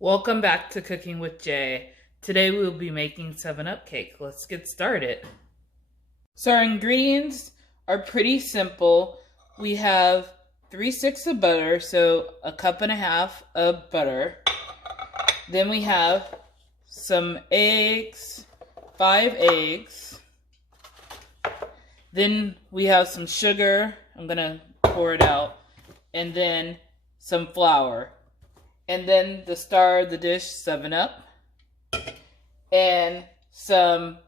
Welcome back to Cooking with Jay. Today we will be making 7-Up cake. Let's get started. So our ingredients are pretty simple. We have 3 sticks of butter, so a cup and a half of butter. Then we have some eggs, 5 eggs. Then we have some sugar. I'm gonna pour it out. And then some flour. And then the star of the dish, 7-Up, and some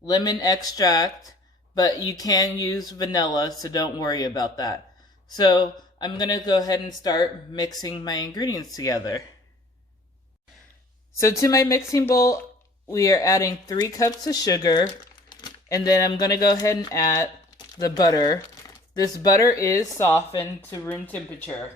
lemon extract, but you can use vanilla, so don't worry about that. So I'm going to go ahead and start mixing my ingredients together. So to my mixing bowl, we are adding 3 cups of sugar, and then I'm going to go ahead and add the butter. This butter is softened to room temperature.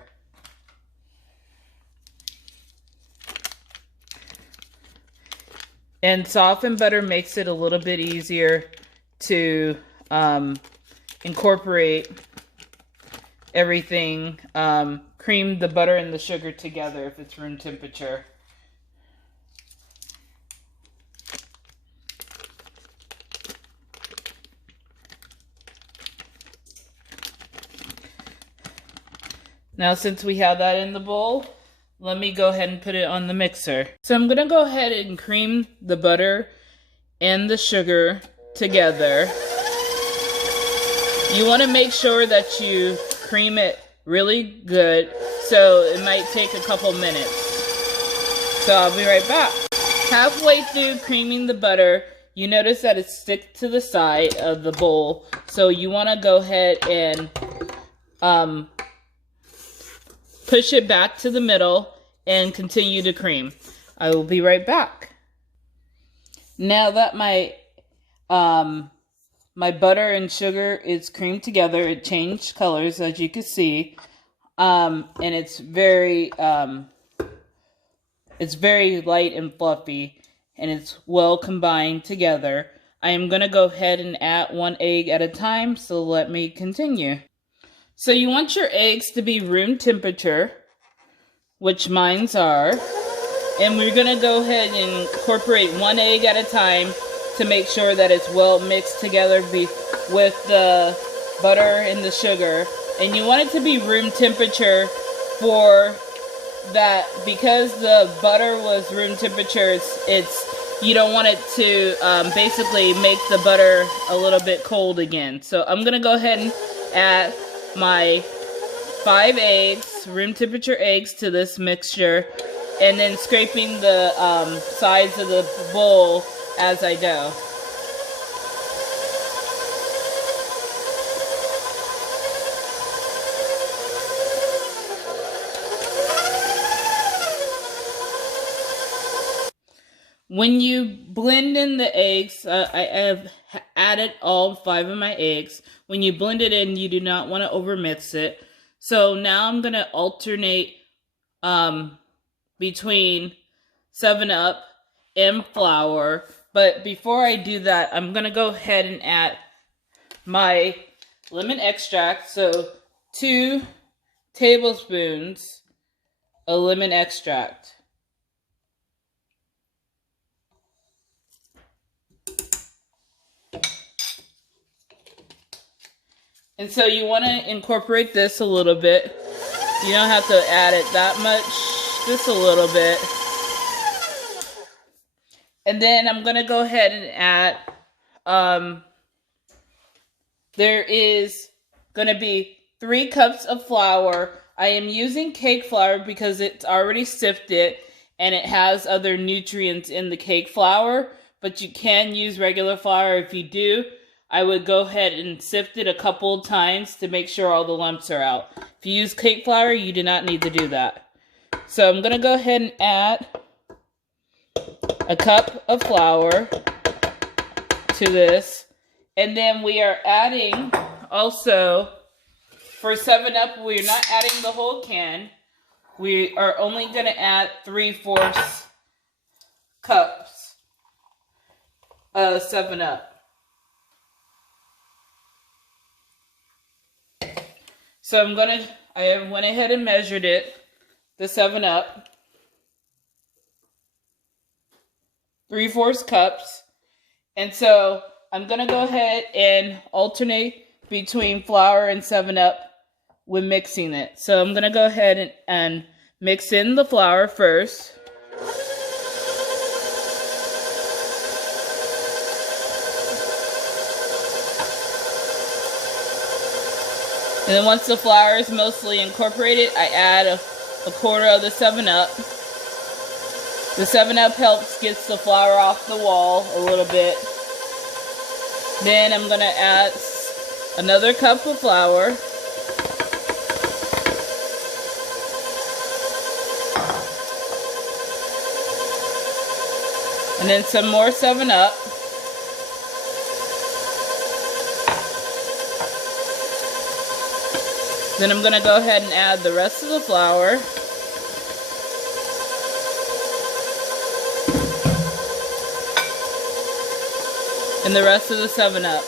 And softened butter makes it a little bit easier to incorporate everything, cream the butter and the sugar together if it's room temperature. Now since we have that in the bowl, let me go ahead and put it on the mixer. So I'm going to go ahead and cream the butter and the sugar together. You want to make sure that you cream it really good, so it might take a couple minutes. So I'll be right back. Halfway through creaming the butter, you notice that it sticks to the side of the bowl. So you want to go ahead and push it back to the middle and continue to cream. I will be right back. Now that my butter and sugar is creamed together, it changed colors as you can see, and it's very light and fluffy, and it's well combined together. I am going to go ahead and add 1 egg at a time, so let me continue. So you want your eggs to be room temperature, which mines are, and we're going to go ahead and incorporate 1 egg at a time to make sure that it's well mixed together with the butter and the sugar. And you want it to be room temperature for that, because the butter was room temperature, you don't want it to basically make the butter a little bit cold again. So I'm going to go ahead and add my 5 eggs, room temperature eggs, to this mixture, and then scraping the sides of the bowl as I go. When you blend in the eggs, I have added all 5 of my eggs. When you blend it in, you do not want to overmix it. So now I'm going to alternate between 7-Up and flour. But before I do that, I'm going to go ahead and add my lemon extract. So 2 tablespoons of lemon extract. And so you want to incorporate this a little bit. You don't have to add it that much, just a little bit. And then I'm going to go ahead and add, there is going to be 3 cups of flour. I am using cake flour because it's already sifted and it has other nutrients in the cake flour, but you can use regular flour. If you do, I would go ahead and sift it a couple of times to make sure all the lumps are out. If you use cake flour, you do not need to do that. So I'm going to go ahead and add a cup of flour to this. And then we are adding also, for 7-Up, we're not adding the whole can. We are only going to add 3/4 cups of 7-Up. So I went ahead and measured it, the 7-Up. 3/4 cups. And so I'm going to go ahead and alternate between flour and 7-Up when mixing it. So I'm going to go ahead and mix in the flour first. And then once the flour is mostly incorporated, I add a 1/4 of the 7-Up. The 7-Up helps get the flour off the wall a little bit. Then I'm going to add another cup of flour. And then some more 7-Up. Then I'm going to go ahead and add the rest of the flour. And the rest of the 7-Up.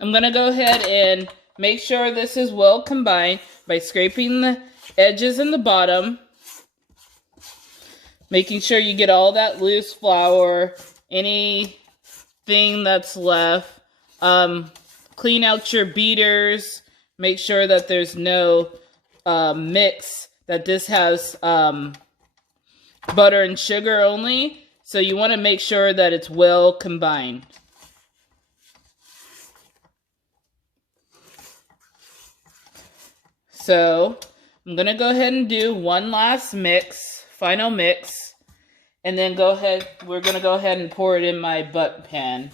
I'm going to go ahead and make sure this is well combined by scraping the edges and the bottom. Making sure you get all that loose flour, anything that's left. Clean out your beaters. Make sure that there's no mix, that this has butter and sugar only. So you want to make sure that it's well combined. So I'm going to go ahead and do one last mix, final mix. And then we're going to go ahead and pour it in my bundt pan.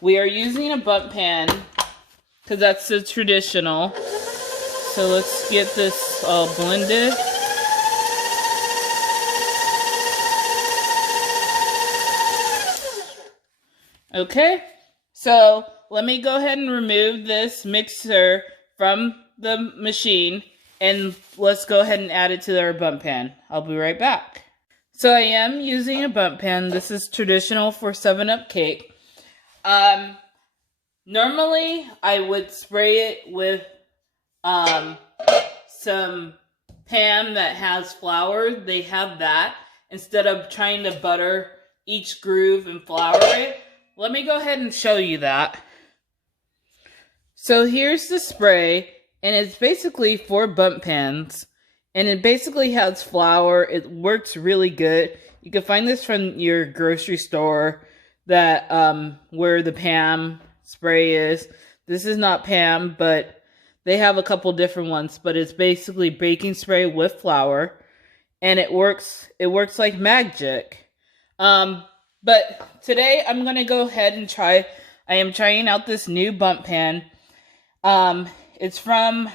We are using a bundt pan because that's the traditional. So let's get this all blended. Okay, so let me go ahead and remove this mixer from the machine and let's go ahead and add it to our bundt pan. I'll be right back. So I am using a bundt pan. This is traditional for 7-Up cake. Normally I would spray it with some pan that has flour. They have that instead of trying to butter each groove and flour it. Let me go ahead and show you that. So here's the spray, and it's basically for bundt pans. And it basically has flour. It works really good. You can find this from your grocery store, that where the Pam spray is. This is not Pam, but they have a couple different ones. But it's basically baking spray with flour, and it works like magic. But today I'm gonna go ahead and I am trying out this new bundt pan. It's from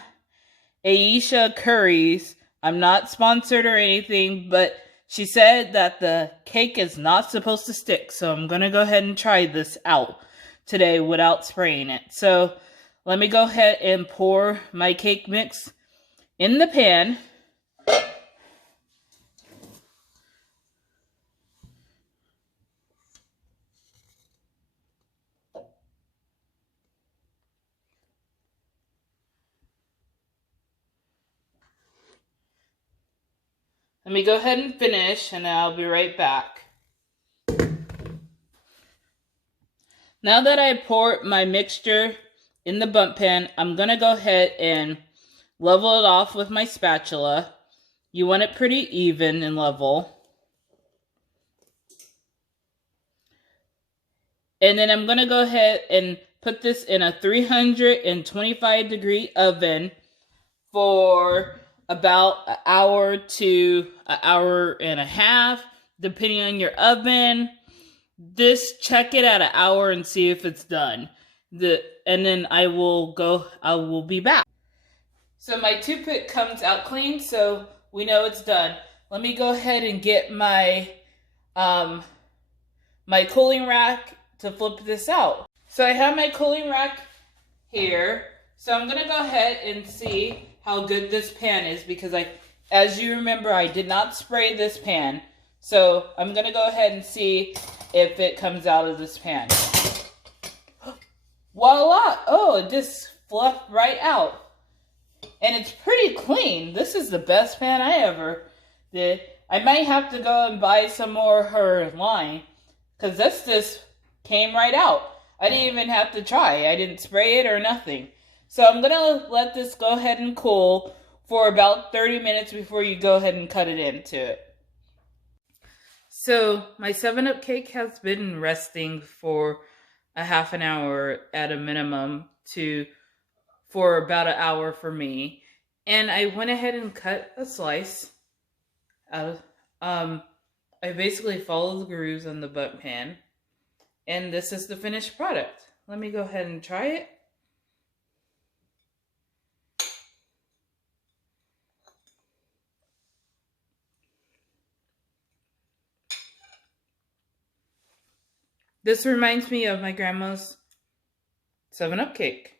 Aisha Curry's. I'm not sponsored or anything, but she said that the cake is not supposed to stick. So I'm going to go ahead and try this out today without spraying it. So let me go ahead and pour my cake mix in the pan. Let me go ahead and finish, and I'll be right back. Now that I poured my mixture in the bundt pan, I'm going to go ahead and level it off with my spatula. You want it pretty even and level. And then I'm going to go ahead and put this in a 325-degree oven for about an hour to an hour and a half, depending on your oven. Check it at an hour and see if it's done. And then I will be back. So my toothpick comes out clean, so we know it's done. Let me go ahead and get my my cooling rack to flip this out. So I have my cooling rack here. So I'm gonna go ahead and see how good this pan is, because as you remember, I did not spray this pan. So I'm gonna go ahead and see if it comes out of this pan. Voila! Oh, it just fluffed right out. And it's pretty clean. This is the best pan I ever did. I might have to go and buy some more of her line, because this just came right out. I didn't even have to try. I didn't spray it or nothing. So I'm going to let this go ahead and cool for about 30 minutes before you go ahead and cut it into it. So my 7-Up cake has been resting for a half an hour at a minimum for about an hour for me. And I went ahead and cut a slice out of, I basically followed the grooves on the butt pan. And this is the finished product. Let me go ahead and try it. This reminds me of my grandma's 7-Up cake.